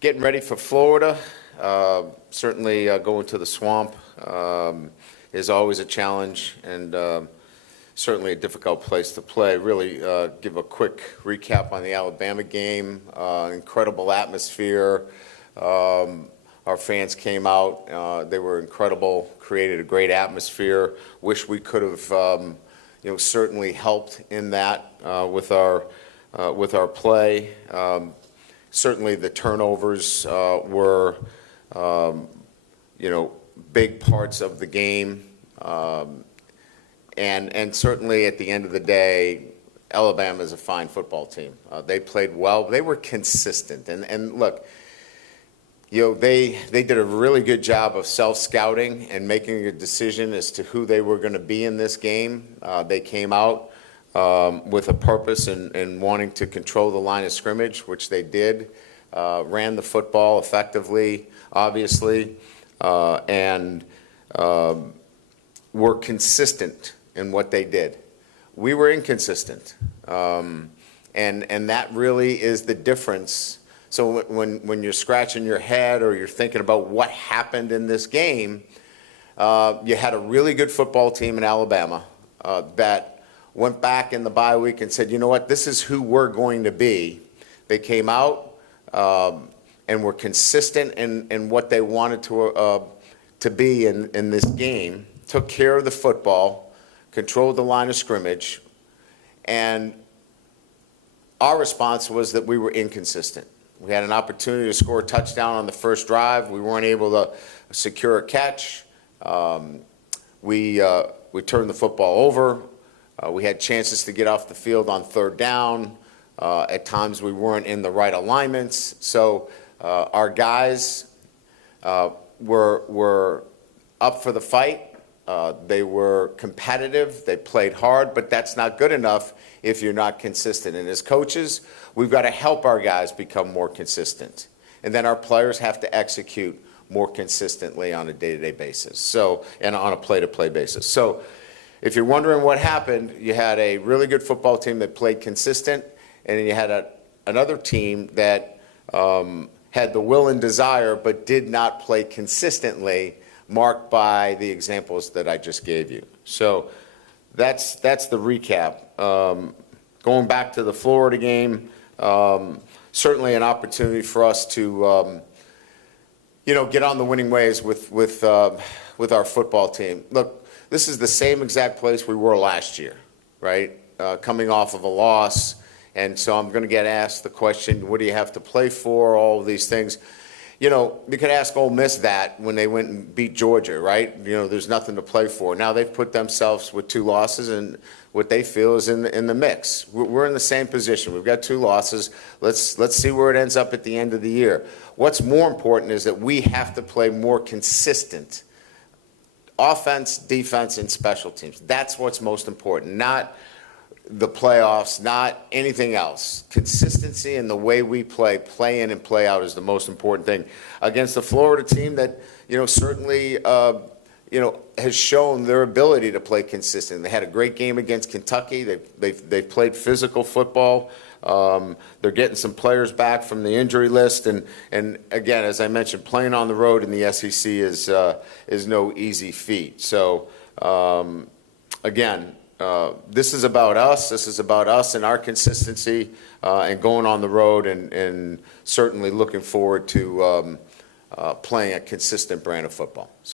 Getting ready for Florida. Certainly going to the Swamp is always a challenge, and certainly a difficult place to play. Really give a quick recap on the Alabama game. Incredible atmosphere. Our fans came out. They were incredible, created a great atmosphere. Wish we could have certainly helped in that with our play. Certainly the turnovers were, big parts of the game. And certainly at the end of the day, Alabama is a fine football team. They played well. They were consistent. And look, they did a really good job of self-scouting and making a decision as to who they were going to be in this game. They came out with a purpose and wanting to control the line of scrimmage, which they did. Ran the football effectively, obviously, and were consistent in what they did. We were inconsistent, and that really is the difference. So when you're scratching your head or you're thinking about what happened in this game, you had a really good football team in Alabama that went back in the bye week and said, you know what, this is who we're going to be. They came out and were consistent in what they wanted to be in this game, took care of the football, controlled the line of scrimmage, and our response was that we were inconsistent. We had an opportunity to score a touchdown on the first drive. We weren't able to secure a catch. We turned the football over. We had chances to get off the field on third down. At times we weren't in the right alignments. So our guys were up for the fight. They were competitive. They played hard, but that's not good enough if you're not consistent. And as coaches, we've got to help our guys become more consistent. And then our players have to execute more consistently on a day-to-day basis. So, and on a play-to-play basis. So if you're wondering what happened, you had a really good football team that played consistent, and then you had another team that had the will and desire but did not play consistently, marked by the examples that I just gave you. So that's the recap. Going back to the Florida game, certainly an opportunity for us to get on the winning ways with our football team. Look, this is the same exact place we were last year, right? Coming off of a loss. And so I'm going to get asked the question, what do you have to play for, all of these things. You could ask Ole Miss that when they went and beat Georgia, right? There's nothing to play for. Now they've put themselves with 2 losses, and what they feel is in the mix. We're in the same position. We've got 2 losses. Let's see where it ends up at the end of the year. What's more important is that we have to play more consistent offense, defense, and special teams. That's what's most important, not the playoffs, not anything else. Consistency in the way we play in and play out is the most important thing. Against the Florida team that, certainly, has shown their ability to play consistent. They had a great game against Kentucky. They played physical football. They're getting some players back from the injury list, and again, as I mentioned, playing on the road in the SEC is no easy feat. So again, this is about us. This is about us and our consistency and going on the road, and certainly looking forward to playing a consistent brand of football.